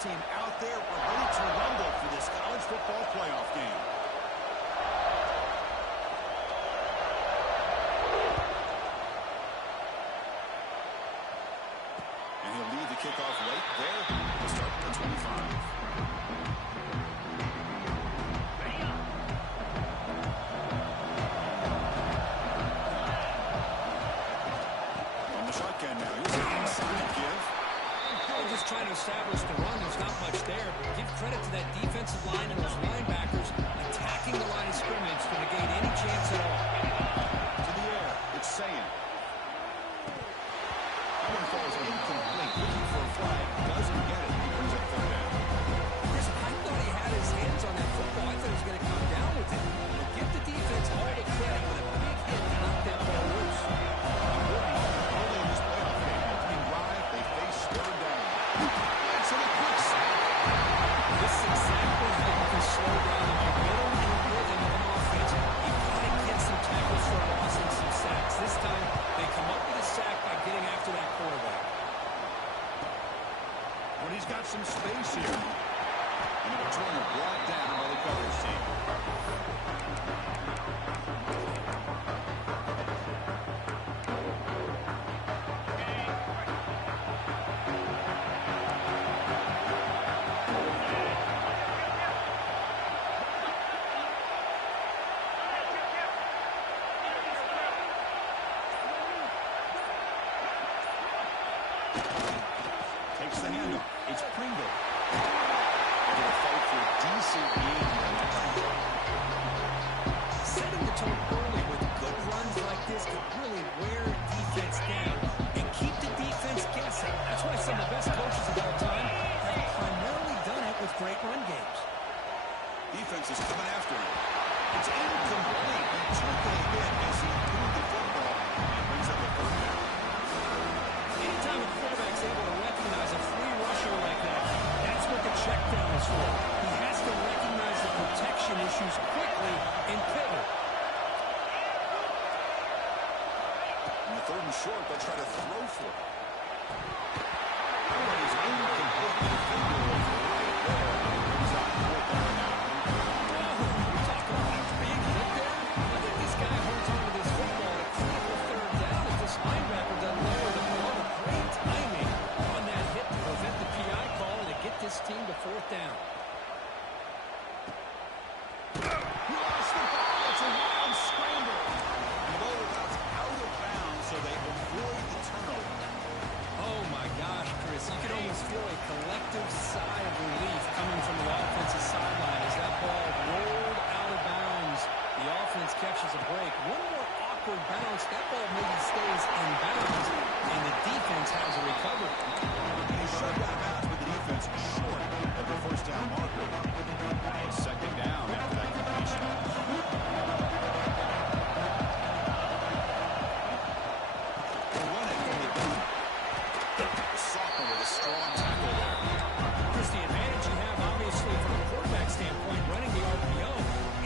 team out there ready to rumble for this college football playoff game. And he'll lead the kickoff right there to start the 25. Trying to establish the run. There's not much there, but give credit to that defensive line and those linebackers attacking the line of scrimmage to negate any chance at all. To the air, it's Sayan. That one falls incomplete, looking for a flag. Doesn't get it. He brings up third down. Chris, I thought he had his hands on that football. I thought he was going to come down with it. But give the defense all the credit with a big hit to knock that ball loose. Early in this playoff game, opening drive, they face third down. It's a quick sack. This is exactly how you can slow down the momentum and rhythm of an offense. You've got to get some tackles for a loss and some sacks. This time, they come up with a sack by getting after that quarterback. But he's got some space here. And the returner brought down by the coverage team. Takes the handoff. It's Pringle. They're going to fight for a decent gain here next week. Setting the tone early with good runs like this can really wear a defense down and keep the defense guessing. That's why some of the best coaches of all time have primarily done it with great run games. Defense is coming after him. It's incomplete. He took a hit as he threw the football and brings up a third down. Anytime a quarterback's able to recognize a free rusher like that, that's what the check down is for. He has to recognize the protection issues quickly and pivot. On the third and short, they'll try to throw for it. That one is incomplete. The finger over right there. He's on fourth down now. You talk about a big hit there. I think this guy holds on to this football at a critical third down if this linebacker doesn't lower the ball. Great timing on that hit to prevent the PI call and to get this team to fourth down. He lost the ball. It's a wild scramble. And the ball is out of bounds, so they avoid the turnover. Oh, my gosh, Chris. You can almost feel a collective sigh of relief coming from the offensive sideline as that ball rolled out of bounds. The offense catches a break. One more awkward bounce. That ball maybe stays in bounds, and the defense has a recovery. And he's shoved out of bounds with the defense short of the first down marker. It's second down after that completion. They'll run it from the boot. Sophomore with a strong tackle there. Chris, the advantage you have, obviously, from a quarterback standpoint, running the RPO,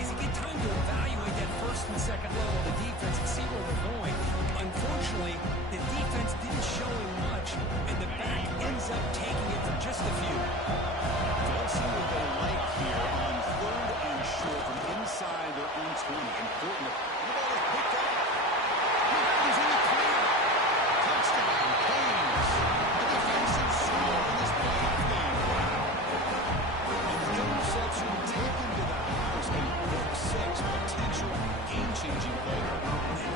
is you get time to evaluate that first and second level of the defense and see where they're going. Unfortunately, the defense didn't show him much, and the back ends up taking it for just a few. They'll see what they like here on third and short from inside their own 20. Important. The ball is picked up. He's in the clear. Touchdown, Canes. A defensive score in this playoff game. And the interception taken to the house. A pick six potential game-changing play.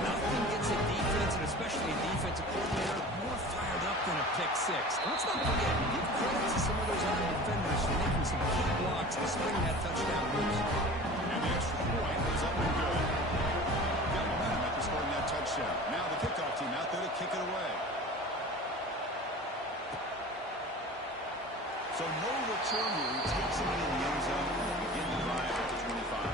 Nothing gets a defense, and especially a defensive coordinator, more fired up than a pick six. And let's not forget, give credit to some of those other defenders for making some key blocks to spring that touchdown loose. And the extra point is up and good. Got momentum after scoring that touchdown. Now the kickoff team out there to kick it away. So no return move takes him in the end zone and they begin the drive at the 25.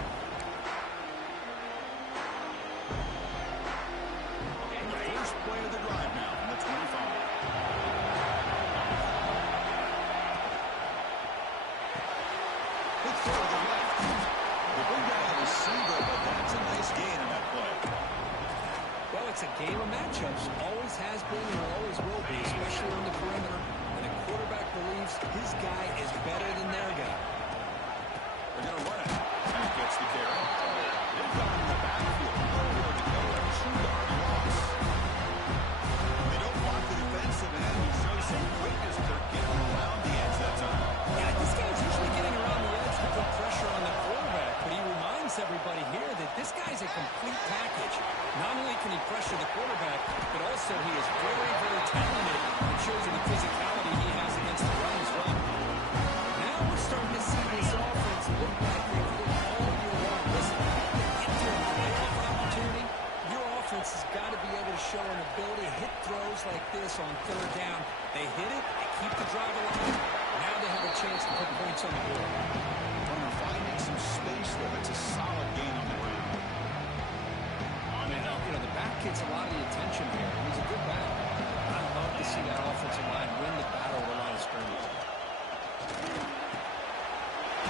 First play of the drive now from the 25. Big throw to the left. shows everybody here that this guy's a complete package. Not only can he pressure the quarterback, but also he is very, very talented. It shows in the physicality he has against the run as well. Now we're starting to see this offense look like they've looked all year long. Listen, to get to a playoff opportunity, your offense has got to be able to show an ability to hit throws like this on third down. They hit it, they keep the drive alive. Now they have a chance to put points on the board. Finding some space there. That's a solid gain on the ground. You know, the back gets a lot of the attention here. He's a good back. I'd love to see that offensive line win the battle of the line of scrimmage.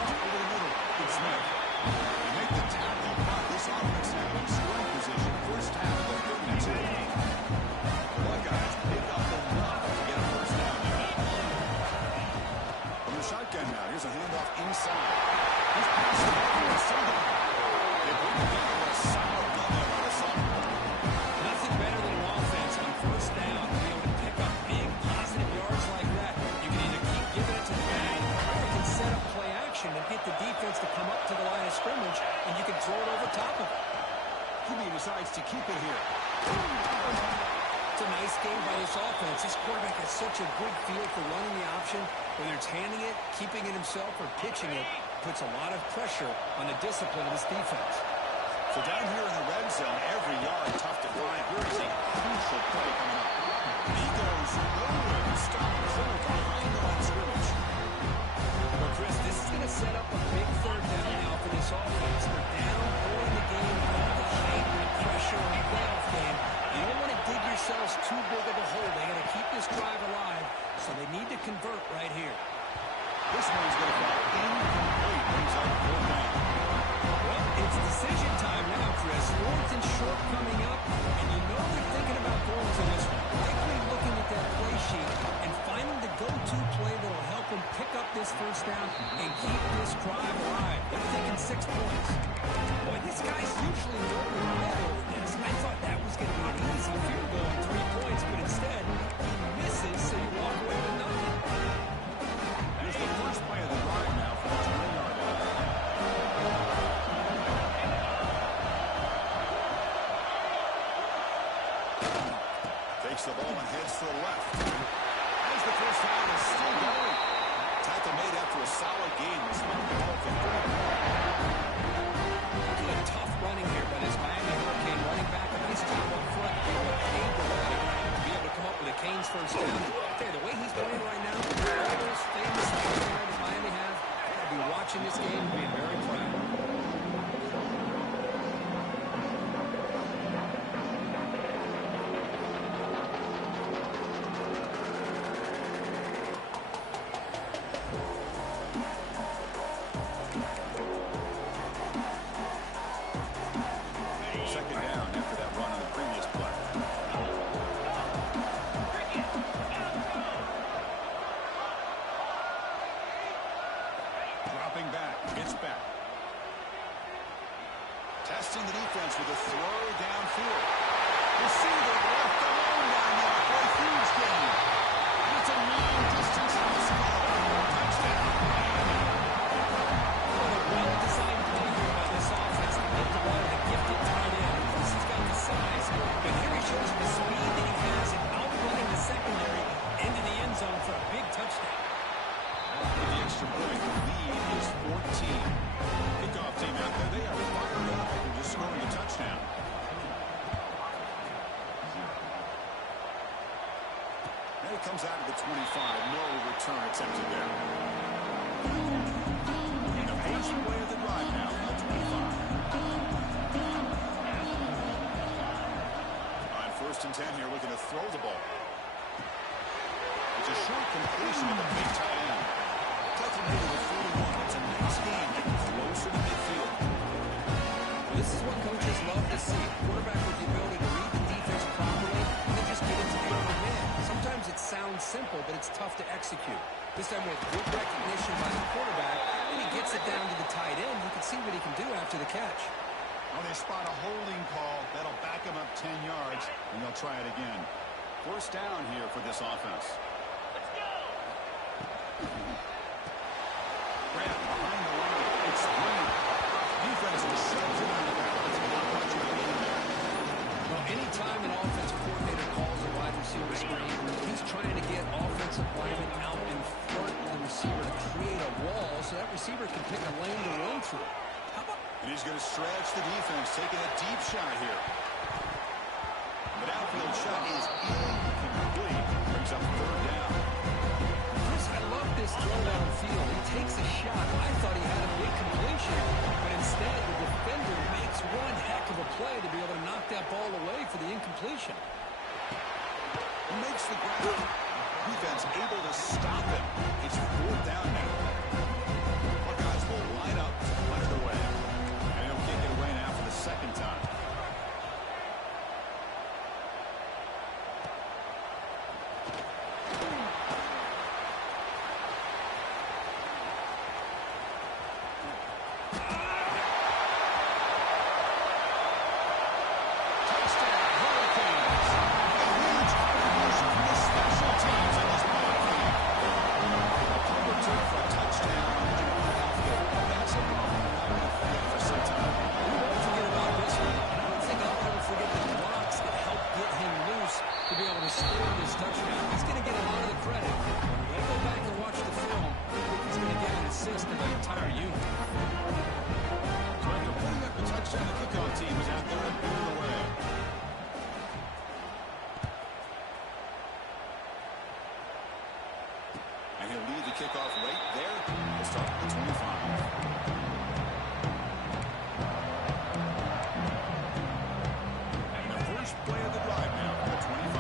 Over the middle. It's Smith. They make the tackle, but this offense now in scoring position. First half of the third minutes of the game. The Buckeyes pick up enough to get a first down there. From the shotgun now, here's a handoff inside. He's passed the ball to somebody. They bring it down with a solid run there by the Sun. Nothing better than an offense on first down to be able to pick up big positive yards like that. You can either keep giving it to the guy, or you can set up play action and get the defense to come up to the line of scrimmage, and you can throw it over top of it. He decides to keep it here. It's a nice game by this offense. This quarterback has such a good feel for running the option, whether it's handing it, keeping it himself, or pitching it. Puts a lot of pressure on the discipline of this defense. So down here in the red zone, every yard tough to find. Here is a crucial play coming up. He goes nowhere to stop the third behind the line of scrimmage. Well, Chris, this is going to set up a big third down now for this offense. They're down early in the game, the height and the pressure on the playoff game. You don't want to dig yourselves too big of a hole. They got to keep this drive alive, so they need to convert right here. This one's going to fall incomplete. Brings up fourth down. Well, it's decision time now, Chris. Fourth and short coming up, and you know they're thinking about going to this one. Likely looking at that play sheet and finding the go-to play that will help them pick up this first down and keep this drive alive. They're thinking 6 points. Boy, this guy's usually more reliable than this. I thought that was going to be an easy field goal in 3 points, but instead, he misses, so you walk away with nothing. Here's the first play of the drive now for the 20-yard line. Takes the ball and heads to the left. As the first down is still going. Tackle made after a solid game. This one ball for 3. Good tough running here by this Miami Hurricane running back. A nice job up front to be able to cave the way to be able to come up with a Canes first down. I tell you, the way he's playing right now, all those famous things that Miami have, I'll be watching this game and being very proud. Second down after that run on the previous play. Dropping back, gets back. Testing the defense with a throw downfield. Receiver left alone down there for a huge gain. And it's a long distance pass ball. Touchdown. What a well-designed play here by this offense to make the ball a gifted tight end. Of course, he's got the size, but here he shows the speed that he has in outrunning the secondary into the end zone for a big touchdown. With the extra point, the lead is 14. Kickoff team out there, they are fired up after just scoring a touchdown. And it comes out of the 25. No return attempted there. The first play of the drive now from the 25. On first and 10 here, looking to throw the ball. It's a short completion of the big tight end. Tackle made with 41. It's a nice game. Closer to midfield. This is what coaches love to see. Quarterback with the ability to read the defense properly and then just get it to the other man. Sometimes it sounds simple, but it's tough to execute. This time with good recognition by the quarterback, and he gets it down to the tight end. You can see what he can do after the catch. Well, they spot a holding call. That'll back him up 10 yards, and they'll try it again. First down here for this offense. Grant behind the line. It's Grant. Defense is shut trying to get offensive linemen out in front of the receiver to create a wall so that receiver can pick a lane to run through. How about... And he's going to stretch the defense, taking a deep shot here. The downfield shot is incomplete. Brings up third down. Chris, I love this throw downfield. He takes a shot. I thought he had a big completion, but instead the defender makes one heck of a play to be able to knock that ball away for the incompletion. He makes the grab. Defense able to stop him. It's fourth down now. Buckeyes will line up to punt it away. And he'll kick it away now for the second time. And he'll lead the kickoff right there. We'll start at the 25. And the first play of the drive now for the 25.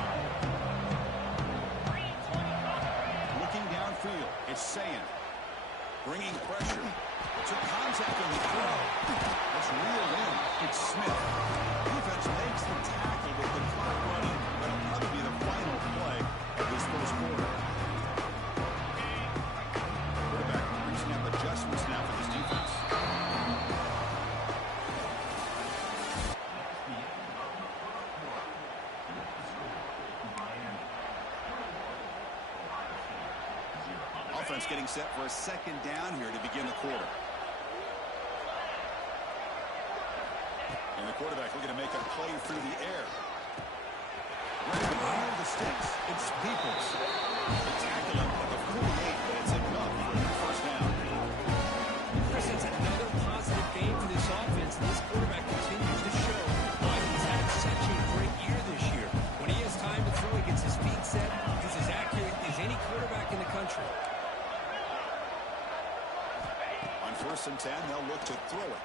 Looking downfield, it's Sayin. Bringing pressure. Took contact on the throw. Let's reel in. It's Smith. Defense makes the tackle with the clock running. That'll probably be the final play of this first quarter. Quarterback reaching up adjustments now for this defense. Offense getting set for a second down here to begin the quarter. And the quarterback looking to make a play through the air. Ready to field the sticks. It's Peoples. The tackle him at the 48, but it's enough for the first down. Chris, it's another positive game for this offense, and this quarterback continues to show why he's had such a great year this year. When he has time to throw, he gets his feet set. He's as accurate as any quarterback in the country. On 1st and 10, they'll look to throw it.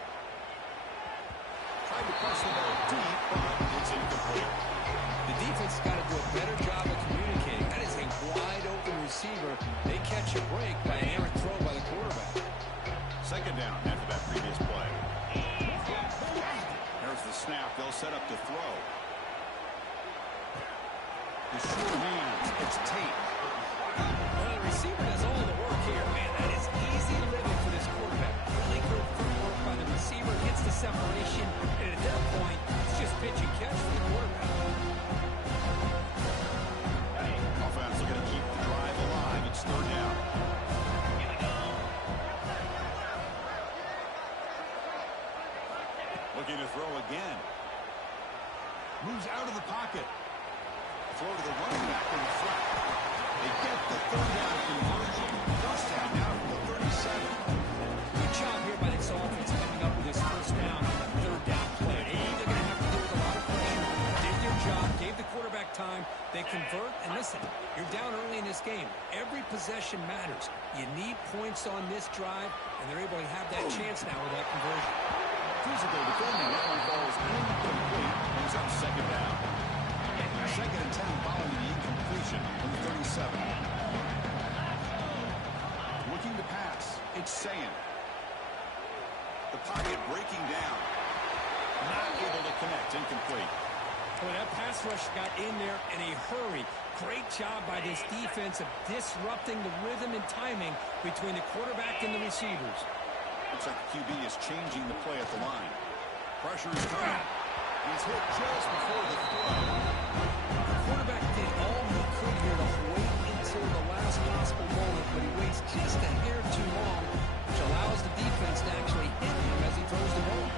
Tried to press the ball deep, but it's incomplete. The defense has got to do a better job of communicating. That is a wide-open receiver. They catch a break by an errant throw by the quarterback. Second down after that previous play. There's the snap. They'll set up to throw. The sure hands. It's Tate. Well, the receiver does all the work here. Man, that is easy living for this quarterback. Really good footwork by the receiver. Gets the separation. And at that point, it's just pitch and catch for the quarterback. Offense looking to keep the drive alive. It's third down. Looking to throw again. Moves out of the pocket. Throw to the running back in the front. They get the third down conversion. First down now from the 37. Good job here by this offense coming up with this first down on the third down play. They're going to have to deal with a lot of pressure. Did their job, gave the quarterback time. They convert, and listen, you're down early in this game. Every possession matters. You need points on this drive, and they're able to have that chance now with that conversion. Physical defending. That one falls incomplete. Brings up second down. Second and 10 following the incompletion from the 37. Looking to pass. It's Sayin. The pocket breaking down. Not able to connect. Incomplete. Boy, that pass rush got in there in a hurry. Great job by this defense of disrupting the rhythm and timing between the quarterback and the receivers. Looks like the QB is changing the play at the line. Pressure is coming. He's hit just before the throw. The quarterback did all he could here to wait until the last possible moment, but he waits just a hair too long, which allows the defense to actually hit him as he throws the ball.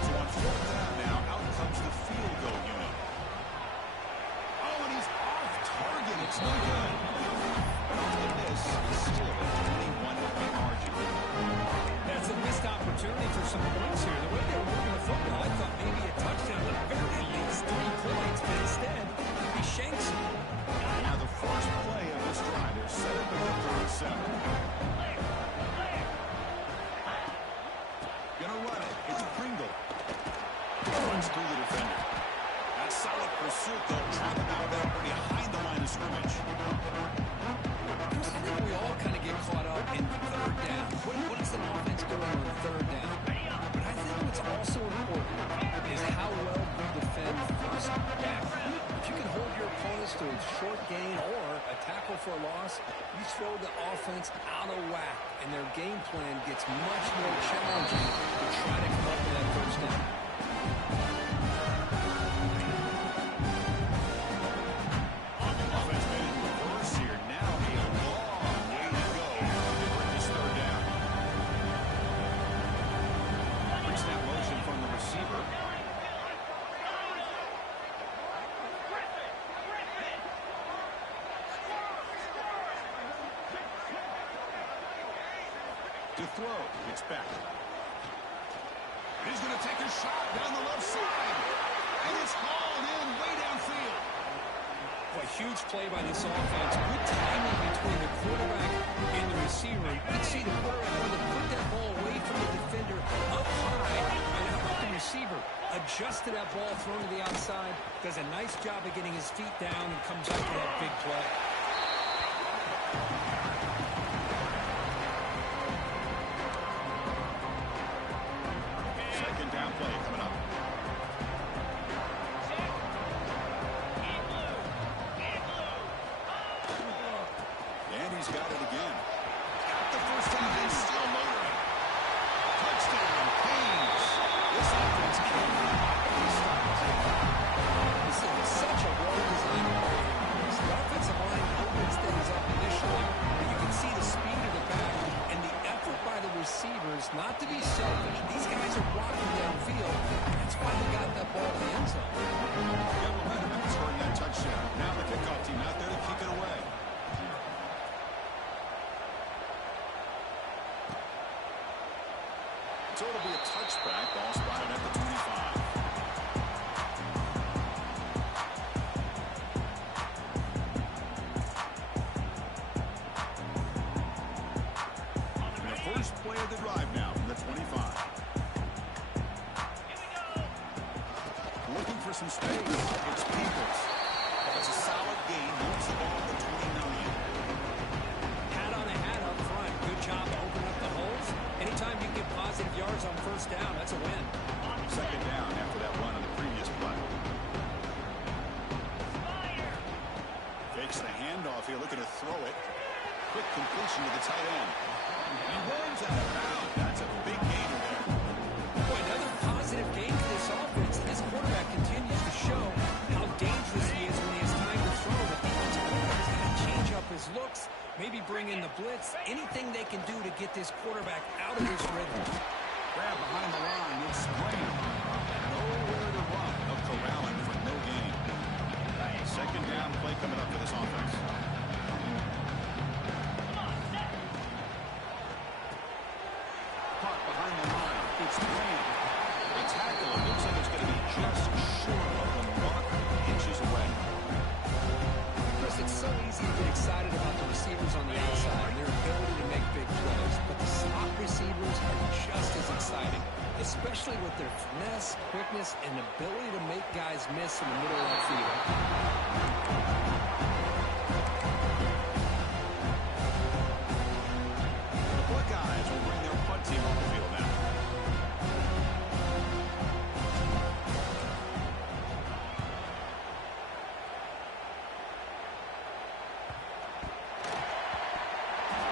So on fourth down now, out comes the field goal unit. Oh, and he's off target. It's no good. runs through the defender. That solid pursuit, though, trapping out there behind the line of scrimmage. I think we all kind of get caught up in third down. What is an offense doing on third down? But I think what's also important is how well you defend first down. If you can hold your opponents to a short gain or a tackle for a loss, you throw the offense out of whack, and their game plan gets much more challenging to try to come up with that first down. Offense made in reverse here. Now a long way to go to bring this third down. Pre-snap motion from the receiver. To throw, it's back. He's going to take a shot down the left side. And it's hauled in way downfield. A huge play by this offense. Good timing between the quarterback and the receiver. You can see the quarterback wanted to put that ball away from the defender up high. And how about the receiver? Adjusted that ball, thrown to the outside. Does a nice job of getting his feet down and comes up with that big play. Second down play coming up. And he's got it again. Got the first down and still motoring. Touchdown, Kings. This offense cannot be stopped. This is such a well-designed play. The offensive line opens things up initially, but you can see the speed of the back and the effort by the receivers not to be selfish. These guys are walking downfield. That's why they got that ball in the end zone. Got momentum after scoring that touchdown. Now the kickoff team out there to kick it away. So it'll be a touchback. Ball spotted at the 25. And the first play of the drive now from the 25. Looking for some space. It's Peoples. That's a solid gain. Moves the ball to the 29. Hat on a hat up front. Good job to open up the holes. Anytime you get positive yards on first down, that's a win. Second down after that run on the previous play. Fakes the handoff here, looking to throw it. Quick completion to the tight end. And Williams out of bounds. That's a big gainer there. Boy, another positive gain for this offense. This quarterback continues to show how dangerous he is when he has time to throw. The defensive quarterback's got to change up his looks, maybe bring in the blitz, anything they can do to get this quarterback out of his rhythm. Grab behind the line, it's Spring. Nowhere to run. Up corralling for no gain. Second down play coming up for this offense. Caught behind the line. It's Graham. The tackle, it looks like it's going to be just short of the mark, inches away. Chris, it's so easy to get excited about the receivers on the outside and their ability to make big plays, but the slot receivers are just as exciting, especially with their finesse, quickness, and ability to make guys miss in the middle of that field. The Buckeyes will bring their punt team on the field now.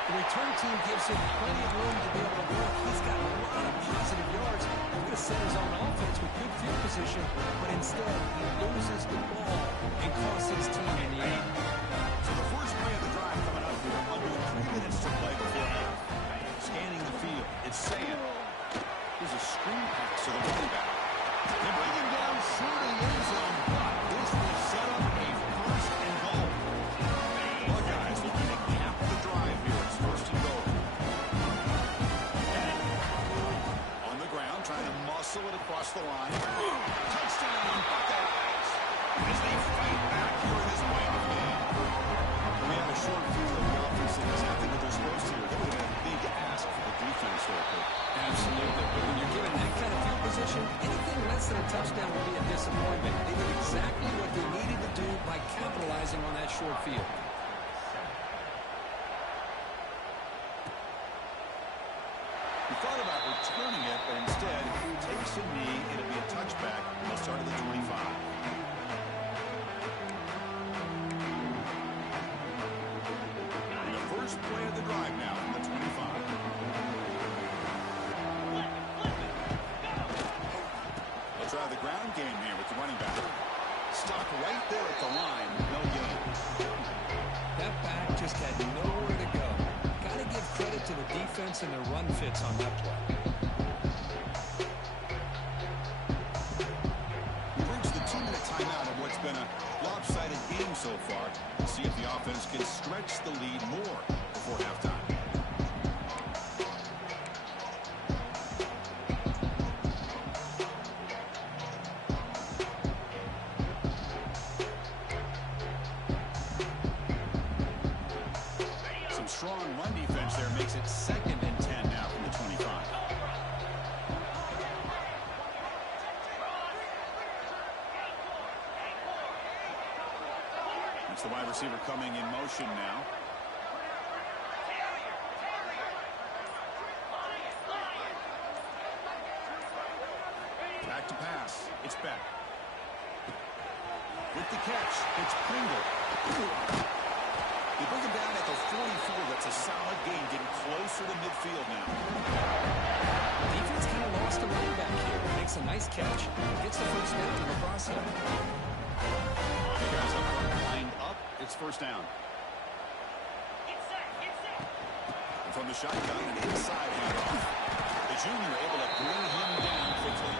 The return team gives him plenty of room to be able to work. He's got a lot of positive yards. He's going to set his own offense with good field position, but instead he loses the ball and costs his team in the end. So the first play of the drive coming up here. Under 3 minutes to play before half. Scanning the field. It's Sam. Here's a screen pass to the running back. They bring him down through the end zone, but this will set up a first and goal. Buckeyes looking to cap the drive here. It's first and goal. On the ground, trying to muscle it across the line. Touchdown, Buckeyes! As they fight back here in this playoff game. We have a short view of the offense that doesn't think what they're supposed to. That would have been a big ask for the defense, though. Absolutely. But when you're given that kind of field position, anything less than a touchdown will exactly what they needed to do by capitalizing on that short field. He thought about returning it, but instead he takes a knee. It'll be a touchback. They'll start at the 25. And the first play of the drive now from the 25. They'll try the ground game here with the running back. Stuck right there at the line. No gain. That back just had nowhere to go. Got to give credit to the defense and their run fits on that play. He brings the 2-minute timeout of what's been a lopsided game so far. We'll see if the offense can stretch the lead more before halftime. Strong run defense there makes it 2nd and 10 now from the 25. It's the wide receiver coming in motion now. Back to pass. It's Beck. With the catch, it's Pringle. They bring him down at the 44. That's a solid gain, getting closer to midfield now. Defense kind of lost a running back here. Makes a nice catch. Gets the first down in the process. The guys up front lined up. It's first down. And from the shotgun, an inside handoff. The junior able to bring him down quickly.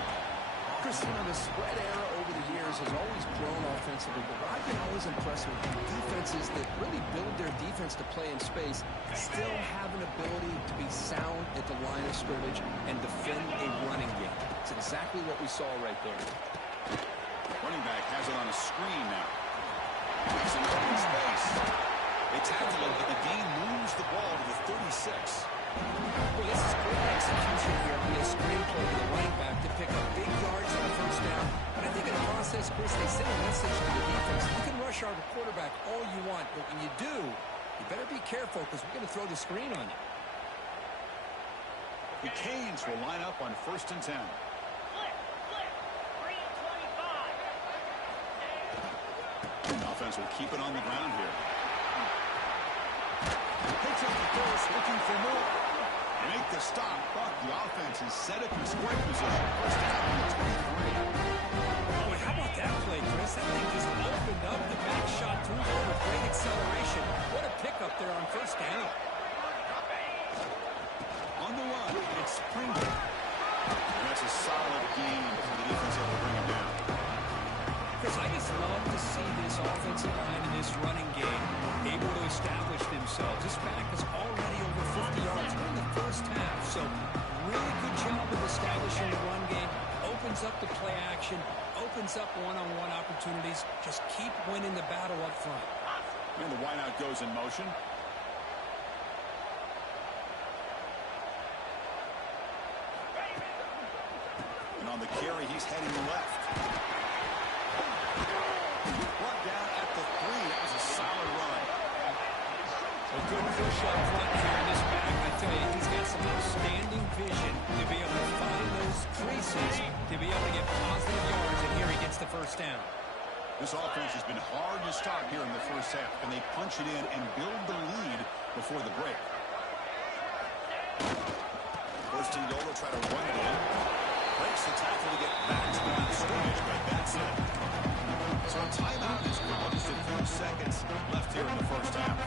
Chris, the spread era over the years has always grown offensively, but I've been always impressed with defenses that really build their defense to play in space, still have an ability to be sound at the line of scrimmage and defend a running game. It's exactly what we saw right there. Running back has it on a screen now. He's in open space. They tackle him, but the gain moves the ball to the 36. Well, this is great execution here on a screen play to the running back to pick up big yards on the first down. But I think in the process, Chris, they send a message to the defense. You can rush our quarterback all you want, but when you do, you better be careful because we're going to throw the screen on you. The Canes will line up on 1st and 10. The offense will keep it on the ground here. Picks up the first, looking for more. They make the stop, but the offense is set up in scoring position. First down on the 23. Boy, how about that play, Chris? That thing just opened up. The back shot through there with great acceleration. What a pickup there on first down. On the run, it's Pringle. And that's a solid gain for the defense able to bring him down. Chris, I just love to see this offensive line and this running game able to establish themselves. This back is already over 50 yards in the first half. So really good job of establishing the run game. Opens up the play action. Opens up one-on-one opportunities. Just keep winning the battle up front. And the wideout goes in motion. And on the carry, he's heading left. Brought down at the 3. That was a solid run. A good push up front here in this back. I tell you, he's got some outstanding vision to be able to find those creases, to be able to get positive yards, and here he gets the first down. This offense has been hard to stop here in the first half, and they punch it in and build the lead before the break. First and goal, they'll try to run it in. Breaks the tackle to get back to the line of scrimmage, but that's it. So a timeout is called. Just a few seconds left here in the first half.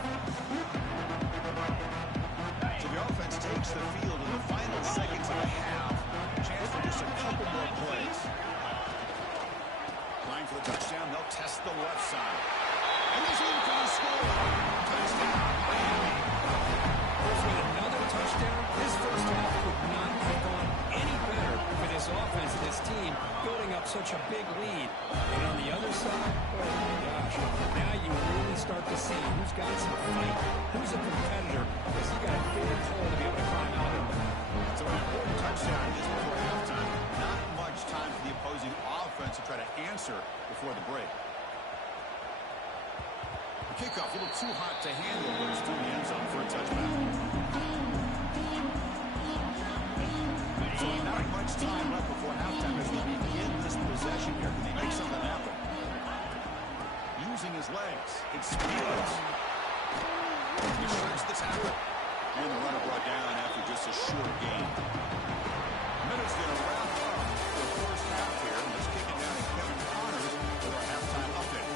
So the offense takes the field in the final seconds of the half. Chance for just a couple more plays. Line for the touchdown. They'll test the left side. And he's in for the score. Touchdown, Miami. With another touchdown, this first half could not have gone any better for this offense and this team, building up such a big lead. And on the other side, oh my gosh, now you really start to see who's got some fight, who's a competitor, because you got a big hole to be able to climb out of. So an important touchdown just before halftime. Not much time for the opposing offense offense to try to answer before the break. The kickoff, a little too hot to handle, goes through the end zone for a touchback. So not much time left before halftime as we begin this possession here. Can he make something happen? Using his legs. It speeds. He shirks the tackle. And the runner brought down after just a short gain. Minutes going to wrap up the first half here. And just kicking down to Kevin Connors with our halftime update.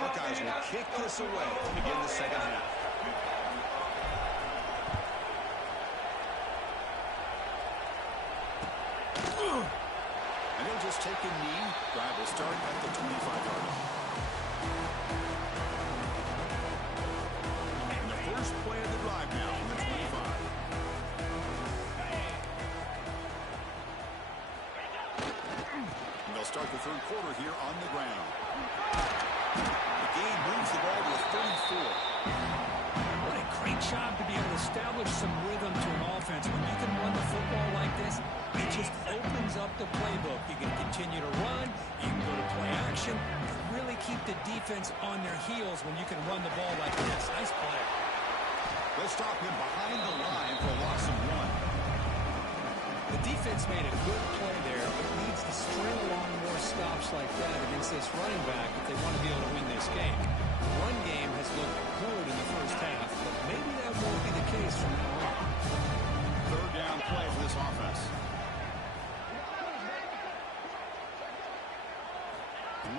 Buckeyes will kick this away to begin the second half. And he'll just take a knee. Drive will start at the 25-yard line. And the first play of the drive now on the 25. And they'll start the third quarter here on the ground. The game moves the ball to a 34. What a great job to be able to establish some rhythm to an offense. When you can run the football like this, it just opens up the playbook. You can continue to run, you can go to play action, and really keep the defense on their heels when you can run the ball like this. Nice play. They'll stop him behind the line for a loss of 1. The defense made a good play there, but needs to string along more stops like that against this running back if they want to be able to win this game. The run game has looked good in the first half, but maybe that won't be the case from now on. Third down play for this offense.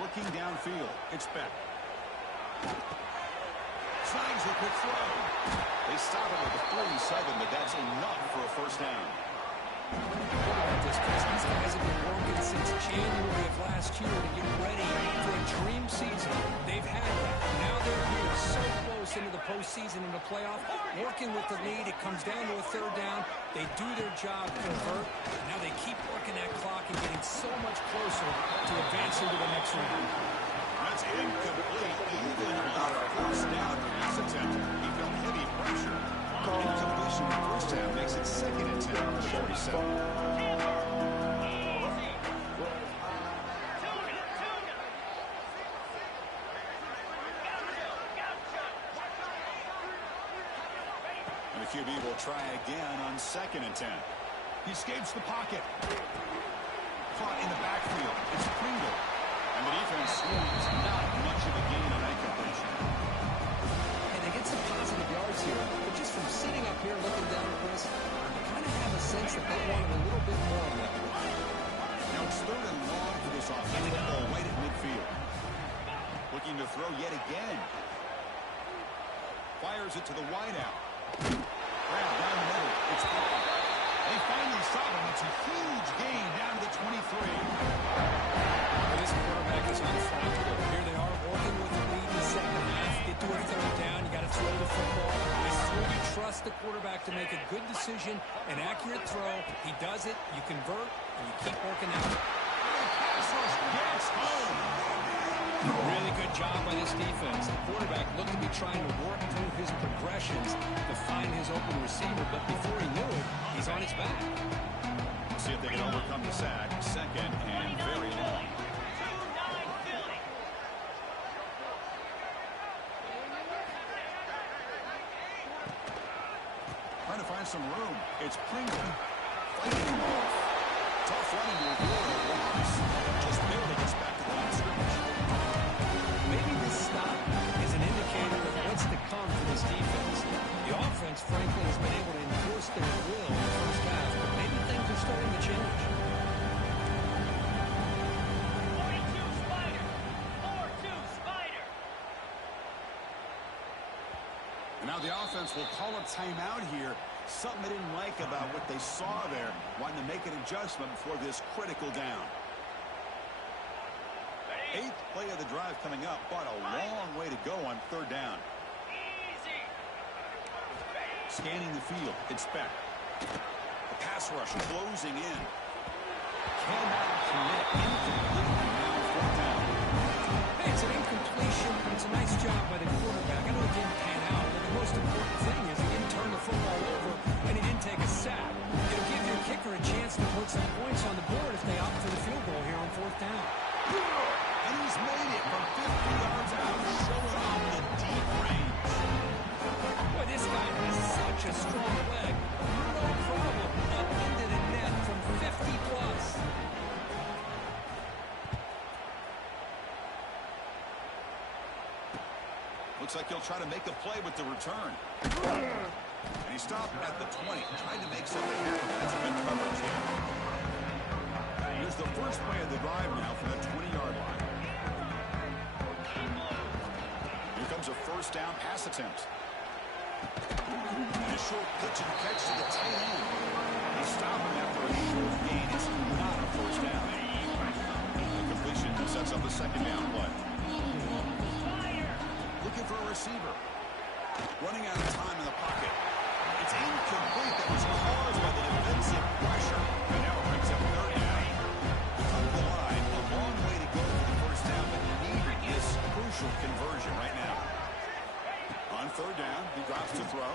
Looking downfield, it's Beck. Slides the quick throw. They stop it at the 47, but that's enough for a first down. These guys have been working since January of last year to get ready for a dream season. They've had that. Now they're here so close into the postseason and the playoff. Working with the lead, it comes down to a third down. They do their job, convert. Now they keep working that clock and getting so much closer to advancing to the next round. That's incomplete. Even on a first down for this attempt, he felt heavy pressure. Incompletion in the first half makes it second and 10 on the 47. And the QB will try again on second and 10. He escapes the pocket. Caught in the backfield. It's Pringle. And the defense slings not much of a gain on that completion. And they get some positive yards here, but just from sitting up here looking down, Chris, I kind of have a sense that they wanted a little bit more on that one. Now it's third and long for this offense. Football right at midfield. Looking to throw yet again. Fires it to the wideout. Grab down the middle. It's Paul. They finally stop him. It's a huge gain down to the 23. This quarterback is on fire. Here they are working with the lead in the second half. Get to a third down. You got to throw the football. I really trust the quarterback to make a good decision, an accurate throw. He does it. You convert, and you keep working out. Gets home. Really good job by this defense. The quarterback looked to be trying to work through his progressions to find his open receiver, but before he knew it, he's on his back. We'll see if they can overcome the sack. Second and very long. Trying to find some room. It's Pringle. Fighting off. Tough running to avoid a loss. Just barely gets back to the line of scrimmage. Maybe this stop is an indicator of what's to come for this defense. The offense, frankly, has been able to enforce their will in the first half, but maybe things are starting to change. 42 Spider. 4-2 Spider. And now the offense will call a timeout here. Something they didn't like about what they saw there. Wanting to make an adjustment before this critical down. Eighth play of the drive coming up, but a long way to go on third down. Easy. Scanning the field, it's Beck. The pass rush closing in. Cannot commit. Incomplete. Now fourth down. Hey, it's an incompletion. It's a nice job by the quarterback. I know it didn't pan out, but the most important thing is he didn't turn the football over and he didn't take a sack. like he'll try to make a play with the return. And he stopped at the 20, trying to make something happen. That's a good coverage here. Here's the first play of the drive now from the 20-yard line. Here comes a first down pass attempt. And a short pitch and catch to the tight end. He's stopping after a short gain. It's not a first down. The completion sets up a second down play. Looking for a receiver. Running out of time in the pocket. It's incomplete. That was caused by the defensive pressure. And now it brings up third down. To come to the line, a long way to go for the first down, but needed this crucial conversion right now. On third down, he drops to throw.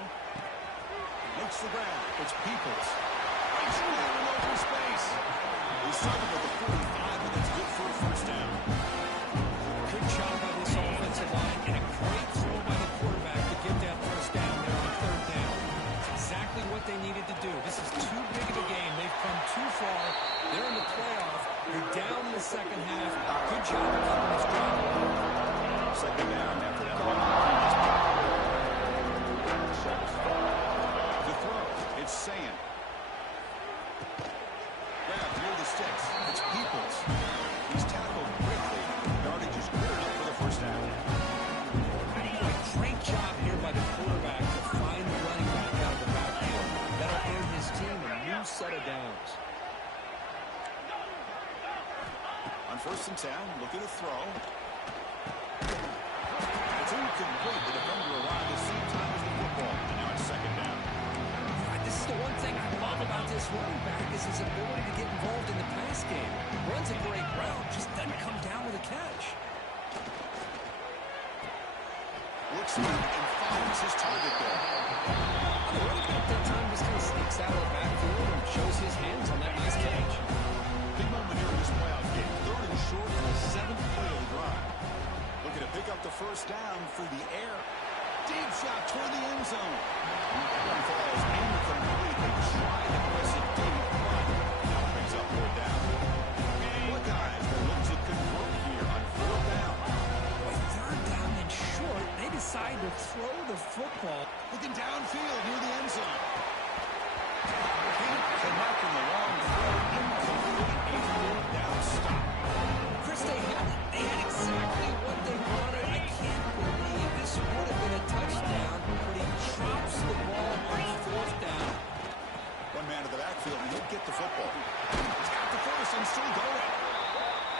Looks the ground. It's Peoples. He's clearing open space. He started with a 45, and that's good for a first down. Good job by this offensive line, and a great throw by the quarterback to get that first down there on third down. It's exactly what they needed to do. This is too big of a game. They've come too far. They're in the playoff. You're down in the second half. Good job of keeping this drive alive. Second down after that. To throw, it's Sayan. Grab near the sticks. It's Peoples. He's tackled quickly. Yardage is good enough for the first down. Great job here by the quarterback to find the running back out of the backfield. That'll earn his team a new set of downs. On first and 10, looking to throw. It's incomplete. The defender arrived the same time as the football. And now it's second down. This is the one thing I love about this running back is his ability to get involved in the pass game. Runs a great route, just doesn't come down with a catch. Looks up and finds his target there. The running back that time just kind of sneaks out of the backfield and shows his hands on that nice catch. Big moment here in this playoff game. Third and short on the 7th play of the drive. Looking to pick up the first down through the air. Deep shot toward the end zone. That one falls incomplete. They try to press it deep, but now brings up fourth down. Buckeyes will look to convert here on fourth down. With third down and short, they decide to throw the football. Looking downfield near the end zone. Can't connect in the long throw. Incomplete. A fourth down stop. Chris, they had exactly what they wanted. I can't believe this would have been a touchdown, but he drops the ball on fourth down. One man to the backfield, and he'll get the football. He's got the first and still going.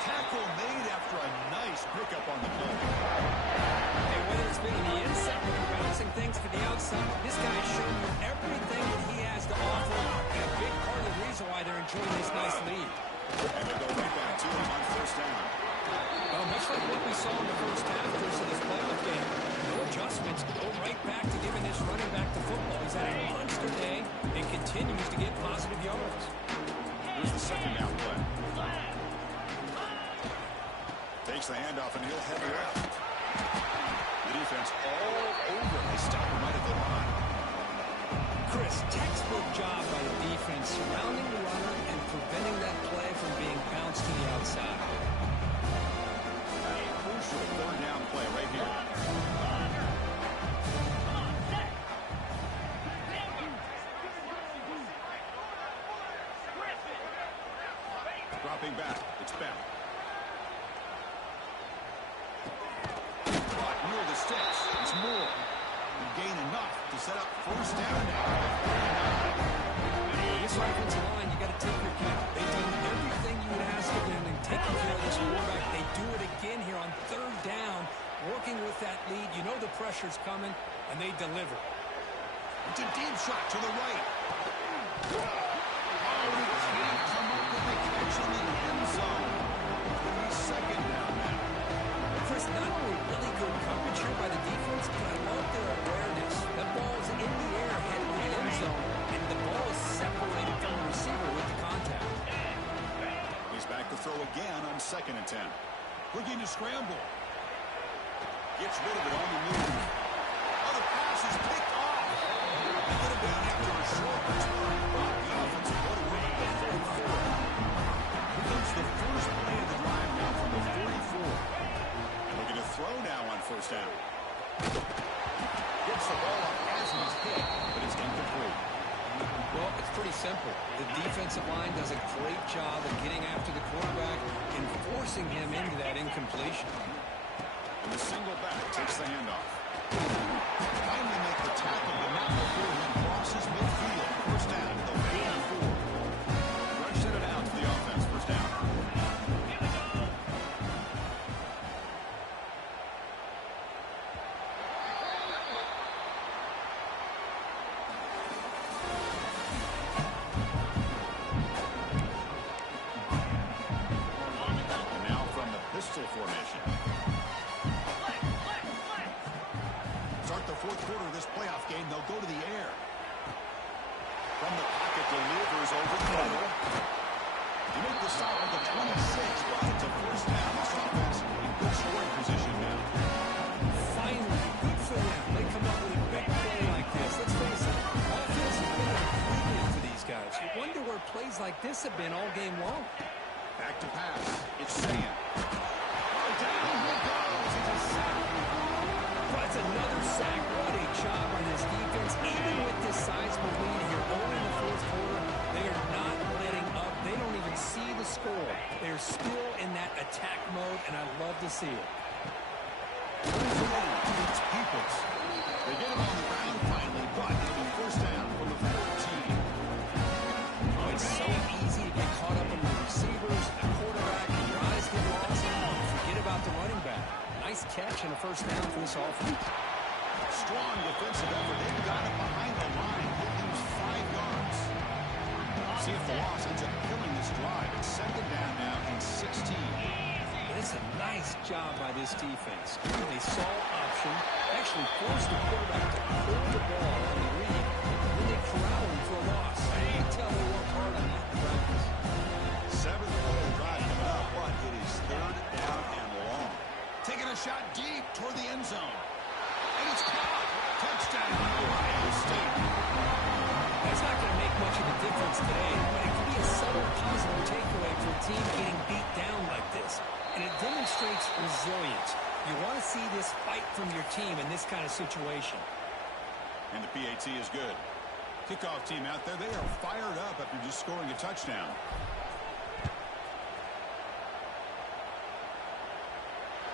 Tackle made after a nice pickup on the play. Hey, whether it's been on the inside or bouncing things to the outside, this guy's shown you everything that he has to offer, and a big part of the reason why they're enjoying this nice lead. And they'll go right back to him on first down. Well, much like what we saw in the first half of this playoff game, no adjustments, go right back to giving this running back the football. He's had a monster day and continues to get positive yards. Here's the second down play. Takes the handoff and he'll head left. The defense all over. They stop him right at the line. Chris, textbook job by the defense, surrounding the runner and preventing that play from being bounced to the outside. A crucial third down play right here. Dropping back. It's Bell. Caught near the sticks. It's Moore. And gain enough to set up first down now. This offensive line, you got to take your cap. They've done everything you would ask of them in taking care of this quarterback. They do it again here on third down, working with that lead. You know the pressure's coming, and they deliver. It's a deep shot to the right. Oh, he can't come up with the catch in the end zone. Second down now. Chris, not only really good coverage here by the defense, but I love their awareness. That ball is in the air, heading the end zone, and the ball is separated from the receiver with the contact. He's back to throw again on 2nd and 10. Looking to scramble. Gets rid of it on the move. Oh, the pass is picked off. They put it down after a short return. The offensive quarterback at the 44. Here comes the first play of the drive now from the 44. And looking to throw now on first down. pretty simple. The defensive line does a great job of getting after the quarterback and forcing him into that incompletion. And the single back takes the handoff. Finally make the tackle, but not before he crosses midfield. First down, they'll make it 4. Rush set it out to the offense. First down. And now from the pistol formation. Start the fourth quarter of this playoff game, they'll go to the air. From the pocket, delivers over the middle. You make the stop at the 26, but it's a first down. This offense in good scoring position now. Finally, good for them. They come up with a big play like this. Let's face it, offense has been an improvement for these guys. You wonder where plays like this have been all game long. Back to pass. It's Sam. Oh, down he goes. It's a sack. That's another sack. What a job by this defense. Even with this sizable lead here early in the fourth quarter, they are not letting up. They don't even see the score. They're still in that attack mode, and I love to see it. It's Peoples. They get him on the ground finally, but it'll be first down from the 14. Oh, it's so easy to get caught up in the receivers, the quarterback, and your eyes get lost. Forget about the running back. Nice catch and a first down for this offense. Strong defensive effort. They've got it behind the line. He'll lose 5 yards. See if the loss ends up killing this drive. It's second down now and 16. But it's a nice job by this defense. They saw option, actually forced the quarterback to pull the ball on the read, and then they corral him for a loss. I can tell they work hard on that in practice. 7th quarter drive coming up, but it is third down and long. Taking a shot deep toward the end zone. And it's caught. Touchdown, Ohio State. That's not going to make much of a difference today, but it can be a subtle positive takeaway for a team getting beat down like this. And it demonstrates resilience. You want to see this fight from your team in this kind of situation. And the PAT is good. Kickoff team out there, they are fired up after just scoring a touchdown.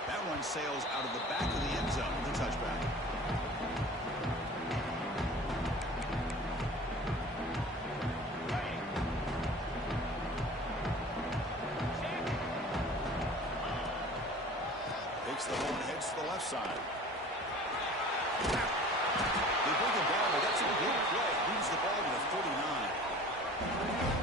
That one sails out of the back of the end zone with a touchback. Takes the ball and heads to the left side. They bring him down, but that's a good play. Moves the ball to the 49.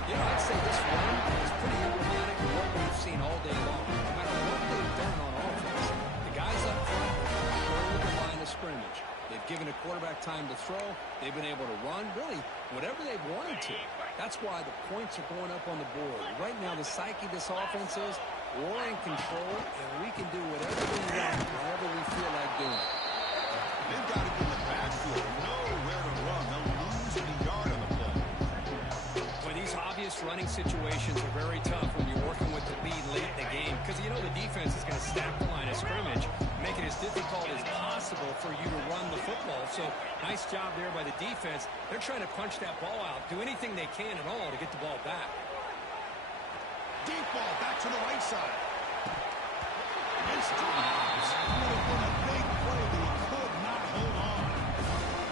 Yeah, I'd say this run is pretty emblematic of what we've seen all day long. No matter what they've done on offense, the guys up front control the line of scrimmage. They've given a quarterback time to throw. They've been able to run, really, whatever they've wanted to. That's why the points are going up on the board. Right now, the psyche of this offense is we're in control, and we can do whatever we want, wherever we feel like doing it. They've got to get in the backfield. Nowhere to run. They'll lose a yard on the play. Well, these obvious running situations are very tough when you're working with the lead late in the game because you know the defense is going to stack the line of scrimmage, make it as difficult as possible for you to run the football. So nice job there by the defense. They're trying to punch that ball out, do anything they can at all to get the ball back. Deep ball back to the right side. It's Dobbs. Would have been a big play, but he could not hold on.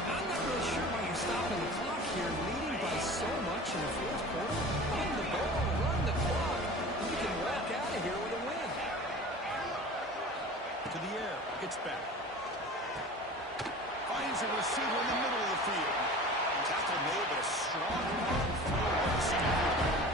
I'm not really sure why you're stopping the clock here, leading by so much in the fourth quarter. Run the ball, run the clock. You can walk out of here with a win. To the air. It's back. Finds a receiver in the middle of the field. Tackle made, but a strong run throw by the center.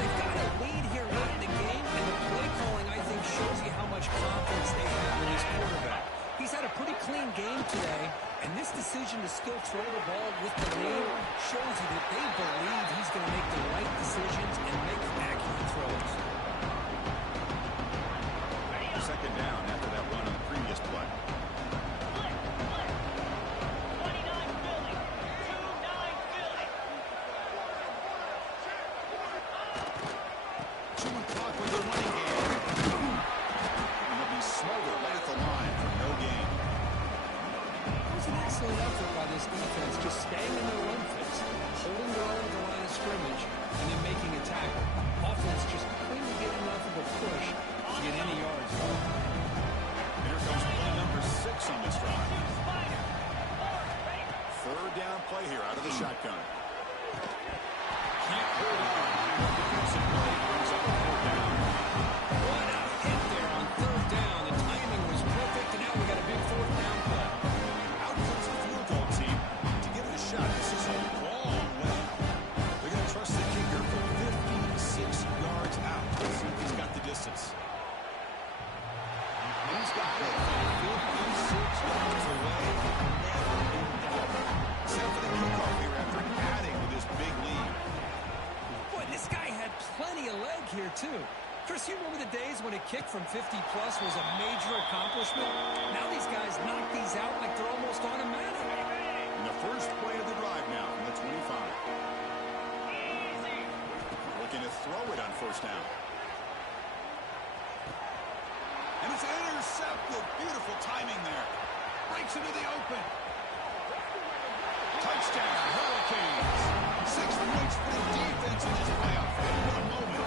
They've got a lead here late in the game, and the play calling, I think, shows you how much confidence they have in this quarterback. He's had a pretty clean game today, and this decision to still throw the ball with the lead shows you that they believe he's going to make the right decisions and make accurate throws. Second down after that run on the previous play. Excellent effort by this defense, just staying in their run fits, holding their own line here, too. Chris, you remember the days when a kick from 50-plus was a major accomplishment? Now these guys knock these out like they're almost automatic. And the first play of the drive now from the 25. Looking to throw it on first down. And it's intercepted. Beautiful timing there. Breaks into the open. Touchdown, Hurricanes. 6 points for the defense in this playoff game. What a moment.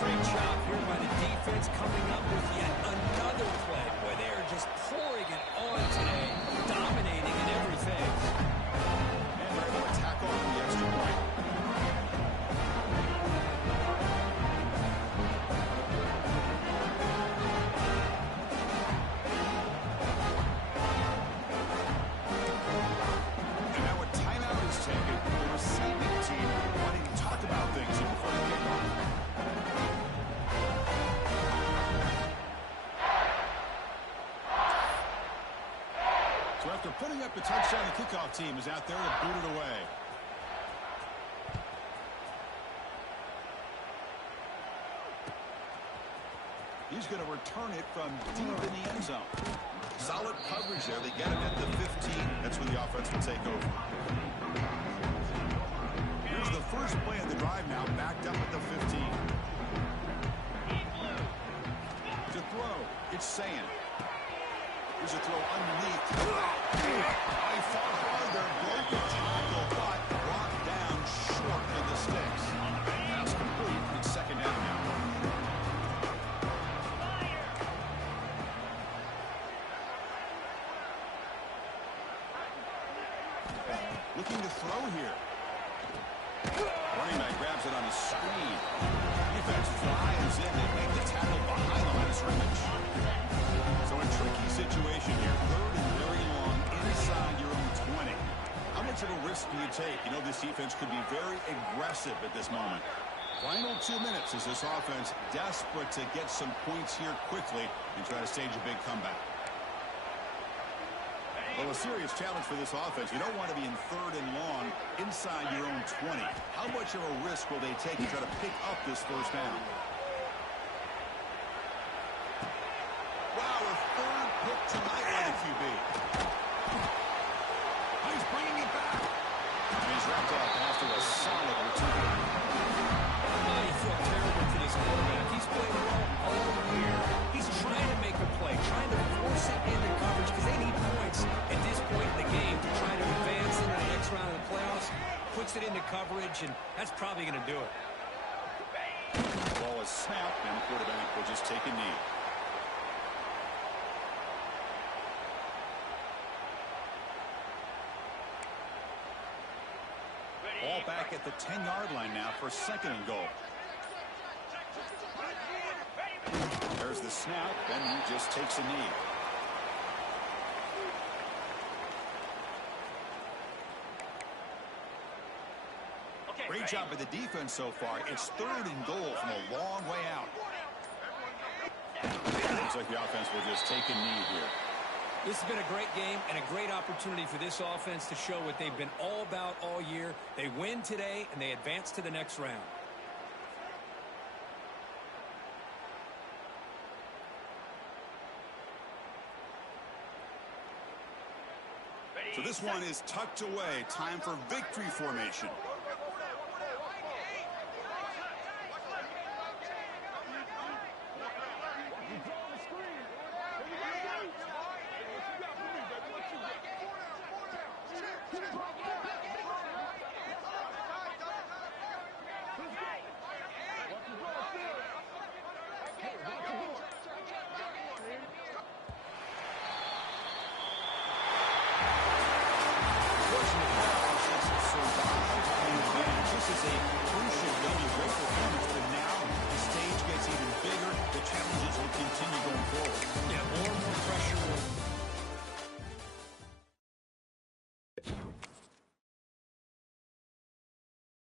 Great job here by the defense coming up with yet another play. Boy, they are just pouring it on today, dominating in every phase. And they're able to tack on the extra point. And now a timeout is taken. The receiving team wanting to talk about things before the kickoff. So after putting up the touchdown, the kickoff team is out there to boot it away. He's going to return it from deep in the end zone. Solid coverage there. They get him at the 15. That's when the offense will take over. Here's the first play of the drive now, backed up at the 15. To throw, it's Sand. Here's a throw underneath. He fought hard there, broke the tackle, but brought down short of the sticks. Pass complete. It's second down now. Looking to throw here. Running back grabs it on his screen. Defense flies in. They make the tackle behind the line of scrimmage. So a tricky situation here. Third and very long inside your own 20. How much of a risk do you take? You know, this defense could be very aggressive at this moment. Final 2 minutes as this offense desperate to get some points here quickly and try to stage a big comeback. Well, a serious challenge for this offense. You don't want to be in third and long inside your own 20. How much of a risk will they take to try to pick up this first down? Wow, a third pick tonight by the QB. He's bringing it back. And he's wrapped up after a solid return. Oh, you feel terrible for this quarterback. He's played well all year. He's trying to make a play, trying to force it into coverage because they need points at this point in the game to try to advance into the next round of the playoffs. Puts it into coverage, and that's probably going to do it. Ball is snapped, and the quarterback will just take a knee. Ball back at the 10-yard line now for second and goal. There's the snap, and he just takes a knee. Great job by the defense so far. It's third and goal from a long way out. Looks like the offense will just take a knee here. This has been a great game and a great opportunity for this offense to show what they've been all about all year. They win today, and they advance to the next round. So this one is tucked away. Time for victory formation.